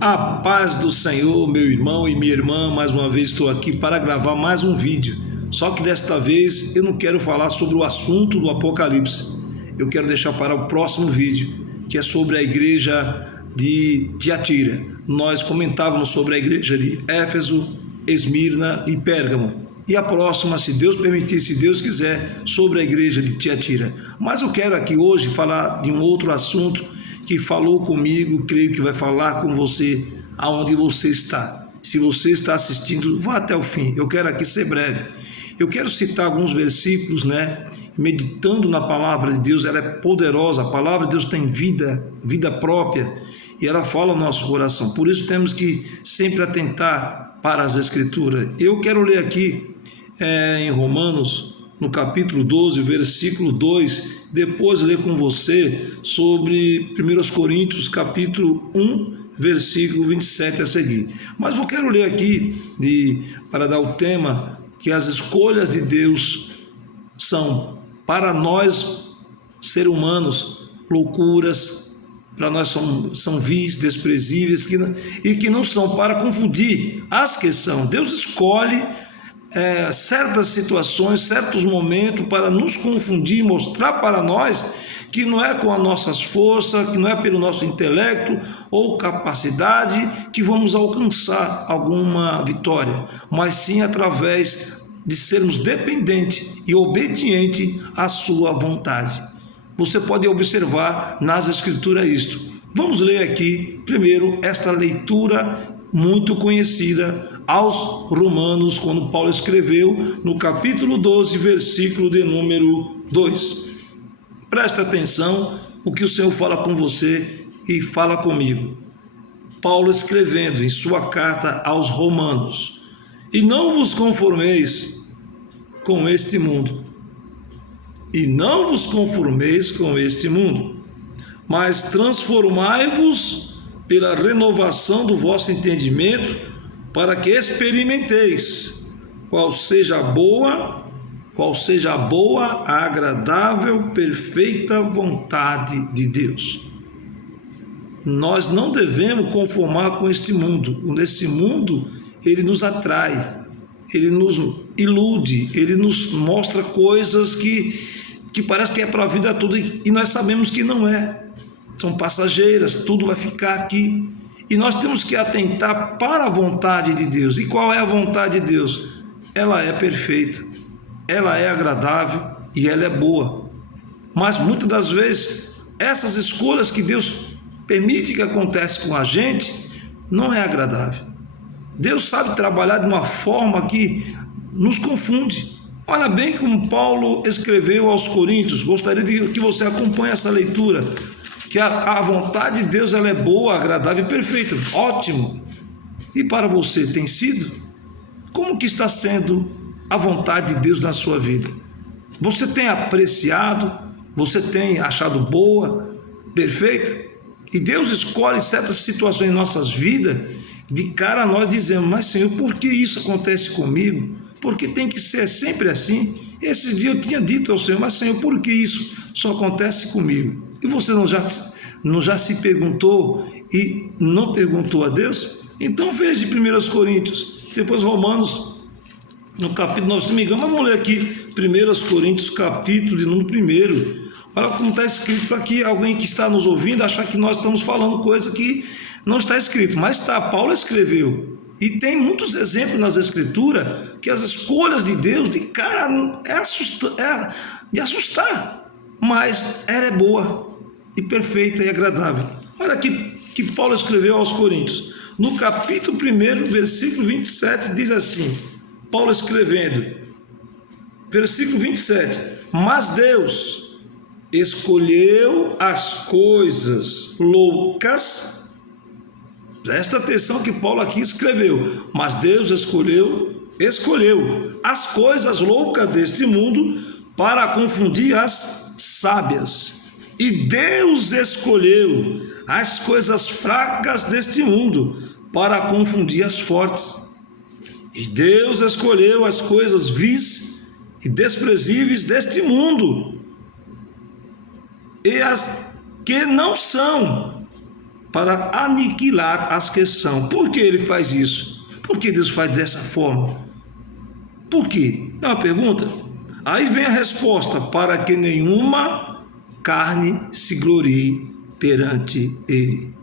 A paz do Senhor, meu irmão e minha irmã, mais uma vez estou aqui para gravar mais um vídeo. Só que desta vez eu não quero falar sobre o assunto do Apocalipse. Eu quero deixar para o próximo vídeo, que é sobre a igreja de Tiatira. Nós comentávamos sobre a igreja de Éfeso, Esmirna e Pérgamo. E a próxima, se Deus permitir, se Deus quiser, sobre a igreja de Tiatira. Mas eu quero aqui hoje falar de um outro assunto que falou comigo, creio que vai falar com você aonde você está. Se você está assistindo, vá até o fim. Eu quero aqui ser breve. Eu quero citar alguns versículos, meditando na palavra de Deus. Ela é poderosa, a palavra de Deus tem vida própria, e ela fala ao nosso coração. Por isso temos que sempre atentar para as Escrituras. Eu quero ler aqui em Romanos, no capítulo 12, versículo 2, depois ler com você sobre 1 Coríntios, capítulo 1, versículo 27 a seguir. Mas eu quero ler aqui, para dar o tema, que as escolhas de Deus são, para nós, seres humanos, loucuras, para nós são vis, desprezíveis, e que não são, para confundir as que são. Deus escolhe certas situações, certos momentos para nos confundir, mostrar para nós que não é com as nossas forças, que não é pelo nosso intelecto ou capacidade que vamos alcançar alguma vitória, mas sim através de sermos dependentes e obedientes à sua vontade. Você pode observar nas Escrituras isto. Vamos ler aqui primeiro esta leitura muito conhecida aos Romanos, quando Paulo escreveu no capítulo 12, versículo de número 2. Presta atenção o que o Senhor fala com você e fala comigo. Paulo escrevendo em sua carta aos Romanos: e não vos conformeis com este mundo, e não vos conformeis com este mundo, mas transformai-vos pela renovação do vosso entendimento, para que experimenteis qual seja a boa, agradável, perfeita vontade de Deus. Nós não devemos conformar com este mundo. Nesse mundo, ele nos atrai, ele nos ilude, ele nos mostra coisas que parece que é para a vida toda, e nós sabemos que não é. São passageiras, tudo vai ficar aqui. E nós temos que atentar para a vontade de Deus. E qual é a vontade de Deus? Ela é perfeita, ela é agradável e ela é boa. Mas muitas das vezes, essas escolhas que Deus permite que aconteçam com a gente, não é agradável. Deus sabe trabalhar de uma forma que nos confunde. Olha bem como Paulo escreveu aos Coríntios. Gostaria que você acompanhe essa leitura. Que a vontade de Deus, ela é boa, agradável e perfeita. Ótimo. E para você tem sido? Como que está sendo a vontade de Deus na sua vida? Você tem apreciado? Você tem achado boa, perfeita? E Deus escolhe certas situações em nossas vidas, de cara a nós dizemos: mas Senhor, por que isso acontece comigo? Por que tem que ser sempre assim? Esses dias eu tinha dito ao Senhor: mas Senhor, por que isso só acontece comigo? E você não já se perguntou e não perguntou a Deus? Então veja de 1 Coríntios, depois Romanos, no capítulo 9, se não me engano, mas vamos ler aqui 1 Coríntios, capítulo de número 1. Olha como está escrito, para que alguém que está nos ouvindo achar que nós estamos falando coisa que não está escrito, mas está, Paulo escreveu. E tem muitos exemplos nas Escrituras que as escolhas de Deus, de cara, é de assustar, mas ela é boa e perfeita e agradável. Olha aqui que Paulo escreveu aos Coríntios, no capítulo 1, versículo 27, diz assim, Paulo escrevendo, versículo 27, mas Deus escolheu as coisas loucas. Presta atenção que Paulo aqui escreveu, mas Deus escolheu as coisas loucas deste mundo para confundir as sábias. E Deus escolheu as coisas fracas deste mundo para confundir as fortes. E Deus escolheu as coisas vis e desprezíveis deste mundo, e as que não são, para aniquilar as que são. Por que ele faz isso? Por que Deus faz dessa forma? Por quê? É uma pergunta. Aí vem a resposta: para que nenhuma carne se glorie perante ele.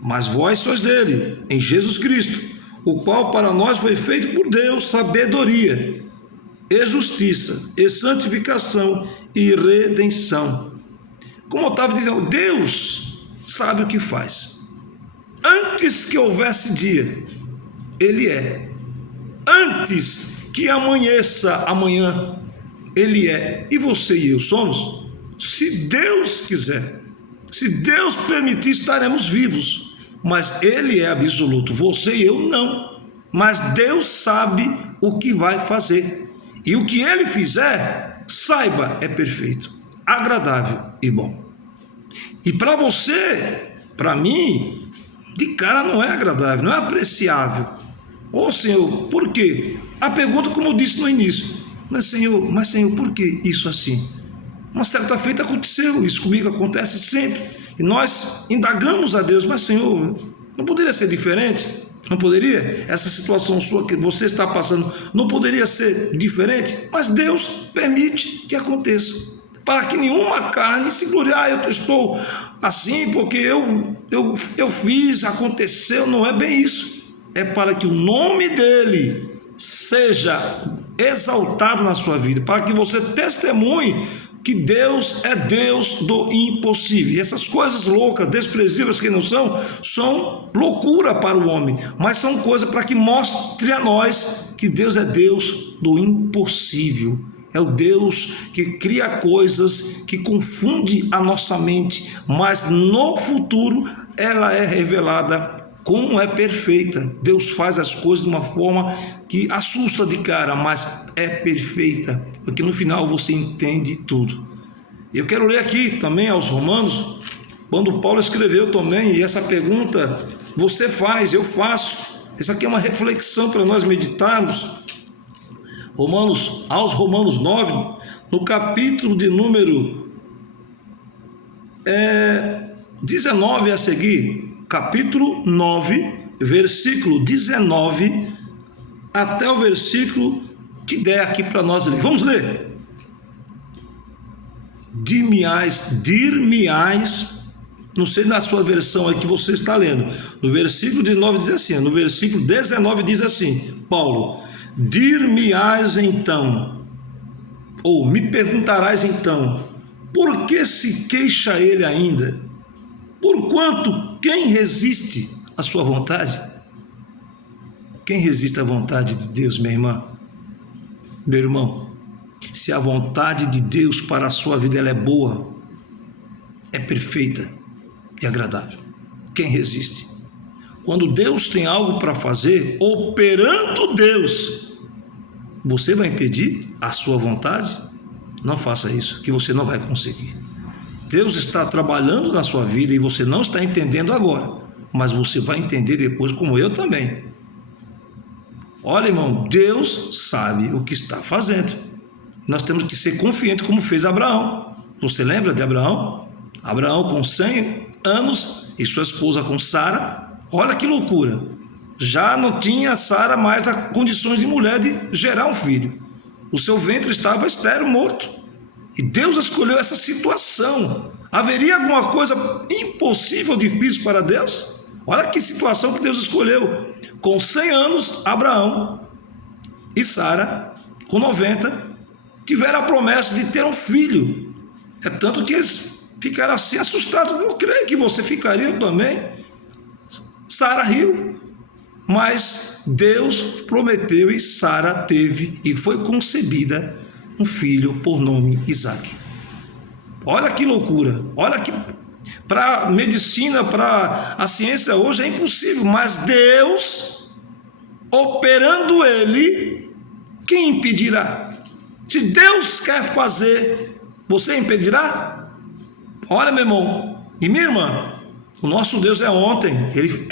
Mas vós sois dele, em Jesus Cristo, o qual para nós foi feito por Deus sabedoria, e justiça, e santificação, e redenção. Como eu estava dizendo, Deus sabe o que faz. Antes que houvesse dia, ele é. Antes que amanheça amanhã, ele é. E você e eu somos? Se Deus quiser, se Deus permitir, estaremos vivos. Mas ele é absoluto, você e eu não. Mas Deus sabe o que vai fazer. E o que ele fizer, saiba, é perfeito, agradável e bom. E para você, para mim, de cara não é agradável, não é apreciável. Ô Senhor, por quê? A pergunta, como eu disse no início: mas Senhor, por que isso assim? Uma certa feita aconteceu, isso comigo acontece sempre. E nós indagamos a Deus: mas Senhor, não poderia ser diferente? Não poderia? Essa situação sua que você está passando não poderia ser diferente? Mas Deus permite que aconteça, para que nenhuma carne se glorie. Eu estou assim porque eu fiz, aconteceu. Não é bem isso. É para que o nome dele seja exaltado na sua vida, para que você testemunhe que Deus é Deus do impossível. E essas coisas loucas, desprezíveis que não são loucura para o homem, mas são coisas para que mostre a nós que Deus é Deus do impossível. É o Deus que cria coisas, que confunde a nossa mente, mas no futuro ela é revelada como é perfeita. Deus faz as coisas de uma forma que assusta de cara, mas é perfeita, porque no final você entende tudo. Eu quero ler aqui também aos Romanos, quando Paulo escreveu também, e essa pergunta você faz, eu faço. Essa aqui é uma reflexão para nós meditarmos. Aos Romanos 9, no capítulo de número 19 a seguir, capítulo 9, versículo 19 até o versículo que der aqui para nós ler. Vamos ler. Dir-me-ás, não sei na sua versão aí que você está lendo, no versículo 19 diz assim, no versículo 19 diz assim, Paulo: dir-me-ás então, ou me perguntarás então, por que se queixa ele ainda? Porquanto quem resiste à sua vontade? Quem resiste à vontade de Deus, minha irmã? Meu irmão, se a vontade de Deus para a sua vida ela é boa, é perfeita e agradável, quem resiste? Quando Deus tem algo para fazer, operando Deus, você vai impedir a sua vontade? Não faça isso, que você não vai conseguir. Deus está trabalhando na sua vida e você não está entendendo agora, mas você vai entender depois, como eu também. Olha, irmão, Deus sabe o que está fazendo. Nós temos que ser confiantes, como fez Abraão. Você lembra de Abraão? Abraão com 100 anos e sua esposa com Sara. Olha que loucura. Já não tinha Sara mais as condições de mulher de gerar um filho. O seu ventre estava estéril, morto. E Deus escolheu essa situação. Haveria alguma coisa impossível, difícil para Deus? Olha que situação que Deus escolheu. Com 100 anos, Abraão e Sara, com 90, tiveram a promessa de ter um filho. É tanto que eles ficaram assim assustados. Eu creio que você ficaria também. Sara riu, mas Deus prometeu e Sara teve e foi concebida um filho por nome Isaque. Olha que loucura, olha que para a medicina, para a ciência hoje é impossível, mas Deus, operando ele, quem impedirá? Se Deus quer fazer, você impedirá? Olha, meu irmão e minha irmã, o nosso Deus é ontem, ele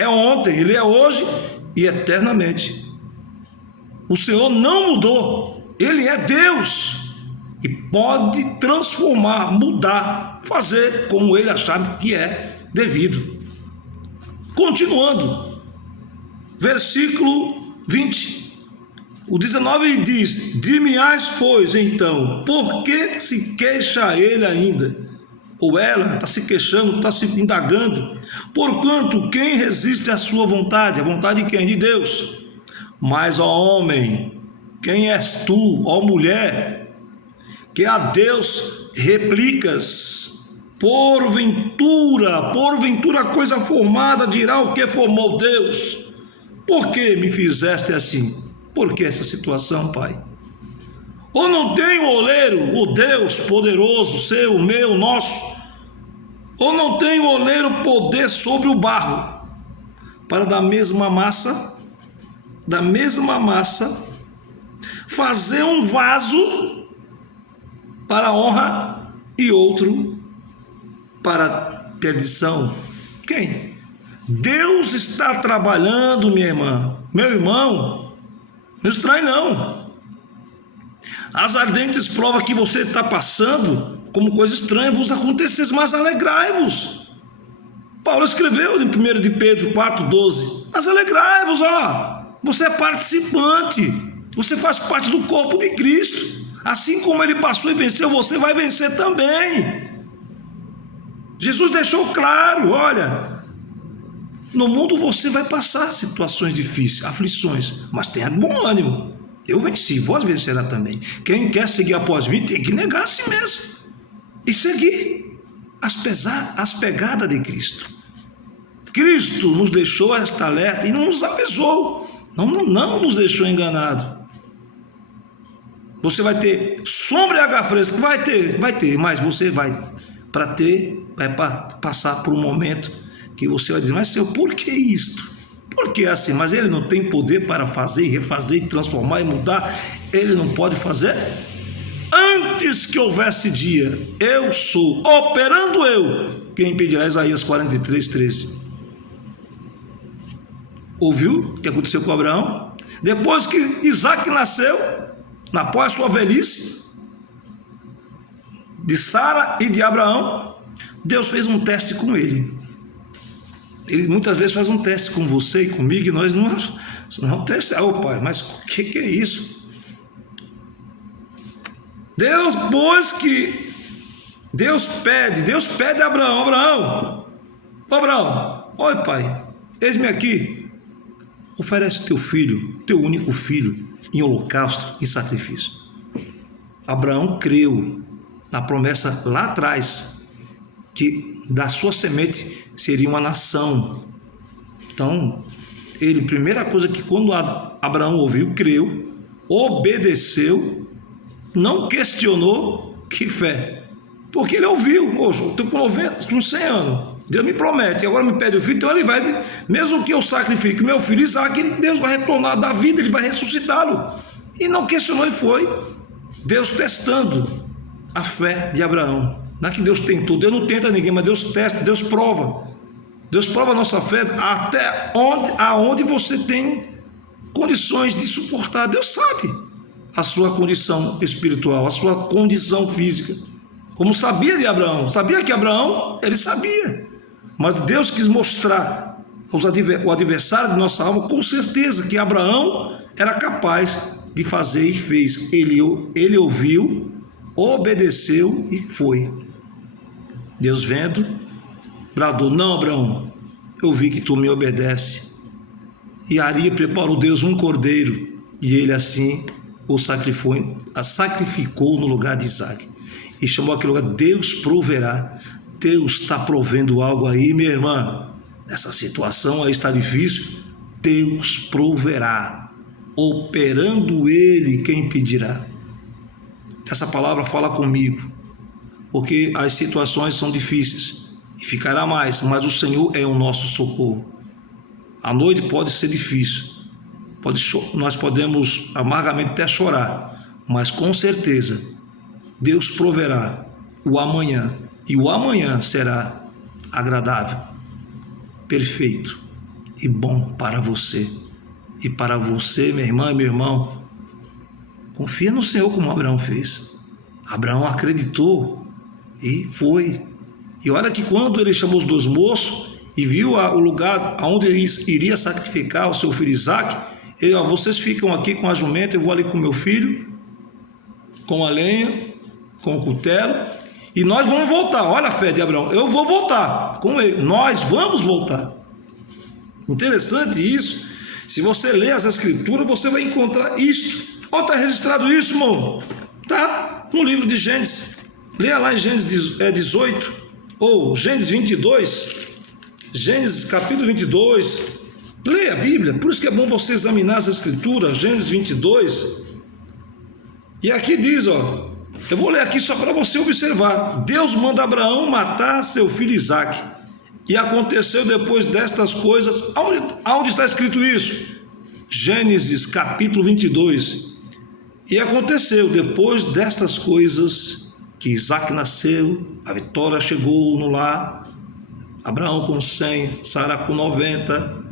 é hoje e eternamente. O Senhor não mudou, ele é Deus e pode transformar, mudar, fazer como ele achar que é devido. Continuando, versículo 20. O 19 diz: dir-me-ás, pois, então, por que se queixa ele ainda? Ou ela está se queixando, está se indagando. Porquanto quem resiste à sua vontade? A vontade de quem? De Deus. Mas, ó homem, quem és tu, ó mulher, que a Deus replicas? Porventura coisa formada dirá o que formou Deus. Por que me fizeste assim? Por que essa situação, Pai? Ou não tem o oleiro, o Deus poderoso, seu, meu, nosso? Ou não tem o oleiro poder sobre o barro, para da mesma massa, fazer um vaso para honra e outro para perdição? Quem? Deus está trabalhando, minha irmã, meu irmão. Não estranhe não. As ardentes provas que você está passando como coisa estranha vos acontecesse, mas alegrai-vos. Paulo escreveu em 1 de Pedro 4,12. Mas alegrai-vos, você é participante, você faz parte do corpo de Cristo. Assim como ele passou e venceu, você vai vencer também. Jesus deixou claro: olha, no mundo você vai passar situações difíceis, aflições, mas tenha bom ânimo. Eu venci, vós vencerá também. Quem quer seguir após mim tem que negar a si mesmo e seguir as pegadas de Cristo. Cristo nos deixou esta alerta e não nos avisou, não nos deixou enganado. Você vai ter sombra e água fresca, vai ter, mas você vai passar por um momento que você vai dizer: mas Senhor, por que isto? Por que assim? Mas ele não tem poder para fazer e refazer e transformar e mudar? Ele não pode fazer? Antes que houvesse dia, eu sou, operando eu, quem impedirá? Isaías 43:13. Ouviu o que aconteceu com Abraão? Depois que Isaac nasceu, após a sua velhice, de Sara e de Abraão, Deus fez um teste com ele. Ele muitas vezes faz um teste com você e comigo, e nós não testamos. Oh, pai, mas o que é isso? Deus pede a Abraão: oi pai, eis-me aqui, oferece teu filho, teu único filho, em holocausto e sacrifício. Abraão creu na promessa lá atrás, que da sua semente seria uma nação. Então, primeira coisa que quando Abraão ouviu, creu, obedeceu, não questionou. Que fé? Porque ele ouviu: hoje eu estou com 100 anos, Deus me promete, agora me pede o filho, então ele vai, mesmo que eu sacrifique meu filho Isaac, Deus vai retornar da vida, ele vai ressuscitá-lo. E não questionou e foi. Deus testando a fé de Abraão. Não é que Deus tentou, Deus não tenta ninguém, mas Deus testa, Deus prova. Deus prova a nossa fé até aonde você tem condições de suportar. Deus sabe a sua condição espiritual, a sua condição física. Como sabia de Abraão, sabia que Abraão, ele sabia. Mas Deus quis mostrar o adversário de nossa alma, com certeza, que Abraão era capaz de fazer e fez. Ele ouviu, obedeceu e foi. Deus vendo, bradou: não, Abraão, eu vi que tu me obedece. E Ari preparou Deus um cordeiro, e ele assim o sacrificou no lugar de Isaac. E chamou aquele lugar Deus proverá. Deus está provendo algo aí, minha irmã. Essa situação aí está difícil. Deus proverá. Operando ele, quem impedirá? Essa palavra fala comigo, porque as situações são difíceis e ficará mais, mas o Senhor é o nosso socorro. A noite pode ser difícil, nós podemos amargamente até chorar, mas com certeza Deus proverá o amanhã, e o amanhã será agradável, perfeito e bom para você. E para você, minha irmã e meu irmão, confia no Senhor como Abraão fez. Abraão acreditou e foi. E olha que quando ele chamou os dois moços e viu o lugar onde ele iria sacrificar o seu filho Isaque, ele: vocês ficam aqui com a jumenta, eu vou ali com meu filho, com a lenha, com o cutelo, e nós vamos voltar. Olha a fé de Abraão: eu vou voltar com ele, nós vamos voltar. Interessante isso. Se você ler as escrituras, você vai encontrar isto. Onde está registrado isso, irmão? Está no livro de Gênesis. Leia lá em Gênesis 18, ou Gênesis 22, Gênesis capítulo 22. Leia a Bíblia. Por isso que é bom você examinar as escrituras. Gênesis 22. E aqui diz, ó, eu vou ler aqui só para você observar. Deus manda Abraão matar seu filho Isaque. E aconteceu depois destas coisas. Aonde está escrito isso? Gênesis capítulo 22. E aconteceu depois destas coisas que Isaque nasceu, a vitória chegou no lar, Abraão com 100, Sara com 90.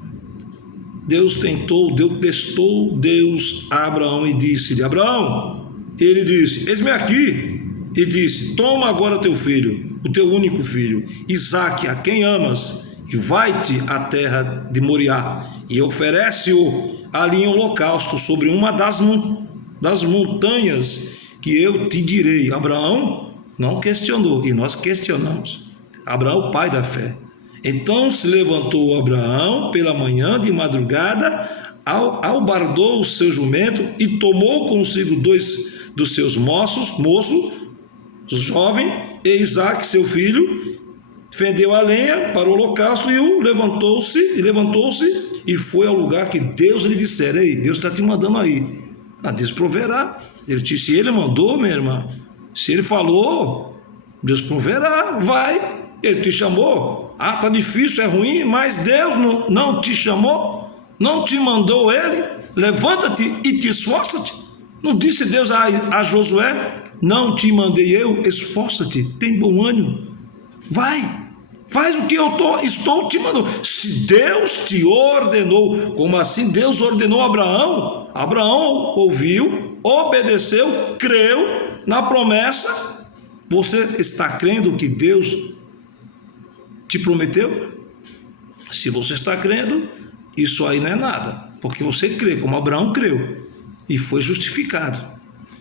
Deus testou Deus a Abraão e disse-lhe: Abraão, ele disse: eis-me aqui. E disse: toma agora teu filho, o teu único filho, Isaque, a quem amas, e vai-te à terra de Moriá, e oferece-o ali em holocausto sobre uma das montanhas que eu te direi. Abraão não questionou, e nós questionamos. Abraão, pai da fé. Então se levantou Abraão pela manhã de madrugada, albardou o seu jumento e tomou consigo 2 dos seus moços, jovem, e Isaque, seu filho, fendeu a lenha para o holocausto e levantou-se e foi ao lugar que Deus lhe dissera. Ei, Deus está te mandando aí. Deus proverá. Se ele mandou, minha irmã, se ele falou, Deus proverá. Vai. Ele te chamou. Está difícil, é ruim, mas Deus não te chamou, não te mandou ele. Levanta-te e te esforça-te. Não disse Deus a Josué: não te mandei eu, esforça-te, tem bom ânimo, vai, faz o que eu estou te mandando. Se Deus te ordenou, como assim Deus ordenou a Abraão? Abraão ouviu, obedeceu, creu na promessa. Você está crendo que Deus te prometeu? Se você está crendo, isso aí não é nada, porque você crê, como Abraão creu, e foi justificado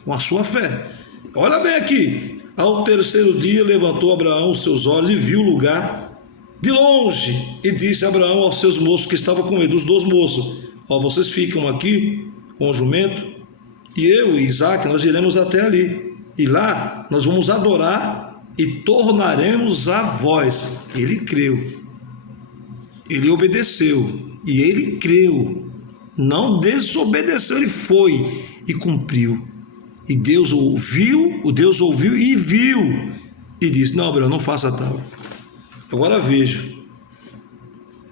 com a sua fé. Olha bem aqui: ao terceiro dia levantou Abraão os seus olhos e viu o lugar de longe, e disse Abraão aos seus moços que estavam com ele, os 2 moços: vocês ficam aqui com o jumento, e eu e Isaque nós iremos até ali, e lá nós vamos adorar e tornaremos a vós. Ele creu, ele obedeceu e ele creu, não desobedeceu, ele foi e cumpriu. E Deus ouviu e viu, e disse: não, Abraão, não faça tal. Agora veja.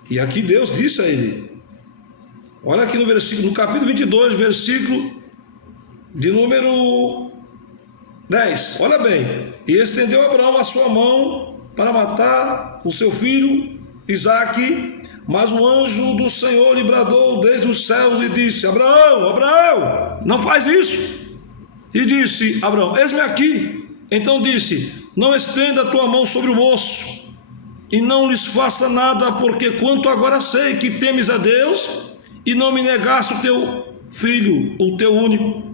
E aqui Deus disse a ele, olha aqui no capítulo 22, versículo de número 10, olha bem: e estendeu Abraão a sua mão para matar o seu filho Isaque, mas o anjo do Senhor lhe bradou desde os céus e disse: Abraão, Abraão, não faz isso. E disse Abraão: eis-me aqui. Então disse: não estenda a tua mão sobre o moço, e não lhes faça nada, porque quanto agora sei que temes a Deus, e não me negaste o teu filho, o teu único.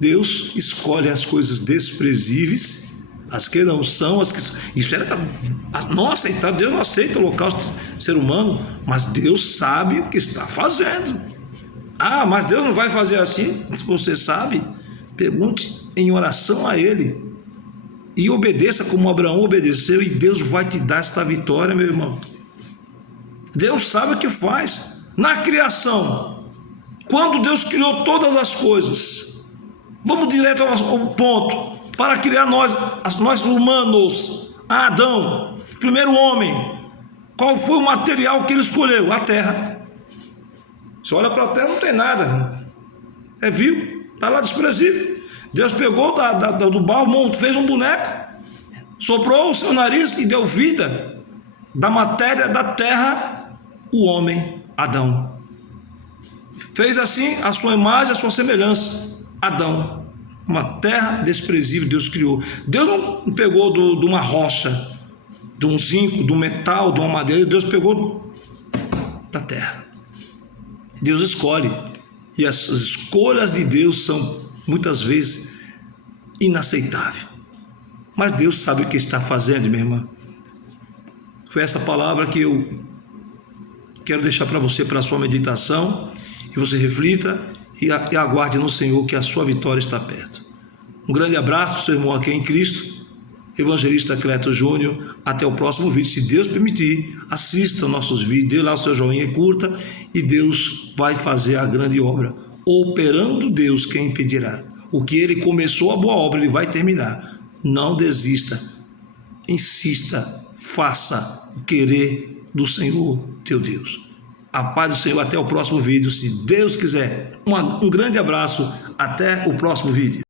Deus escolhe as coisas desprezíveis, as que não são, as que... Isso era não aceitar. Deus não aceita o holocausto do ser humano, mas Deus sabe o que está fazendo. Mas Deus não vai fazer assim? Se você sabe, pergunte em oração a Ele e obedeça como Abraão obedeceu, e Deus vai te dar esta vitória, meu irmão. Deus sabe o que faz. Na criação, quando Deus criou todas as coisas, vamos direto ao ponto, para criar nós humanos, Adão, primeiro homem, qual foi o material que ele escolheu? A terra. Você olha para a terra, não tem nada, é vil, está lá desprezível. Deus pegou do barro, fez um boneco, soprou o seu nariz e deu vida da matéria da terra, o homem, Adão. Fez assim a sua imagem, a sua semelhança, Adão. Uma terra desprezível Deus criou. Deus não pegou de uma rocha de um zinco, de um metal, de uma madeira, Deus pegou da terra. Deus escolhe. E as escolhas de Deus são muitas vezes inaceitáveis. Mas Deus sabe o que está fazendo, minha irmã. Foi essa palavra que eu quero deixar para você, para a sua meditação, e você reflita e aguarde no Senhor que a sua vitória está perto. Um grande abraço, seu irmão aqui em Cristo, Evangelista Cleto Júnior. Até o próximo vídeo, se Deus permitir. Assista nossos vídeos, dê lá o seu joinha e curta, e Deus vai fazer a grande obra. Operando Deus, quem impedirá? O que Ele começou a boa obra, Ele vai terminar. Não desista, insista, faça o querer do Senhor teu Deus. A paz do Senhor, até o próximo vídeo, se Deus quiser. Um grande abraço, até o próximo vídeo.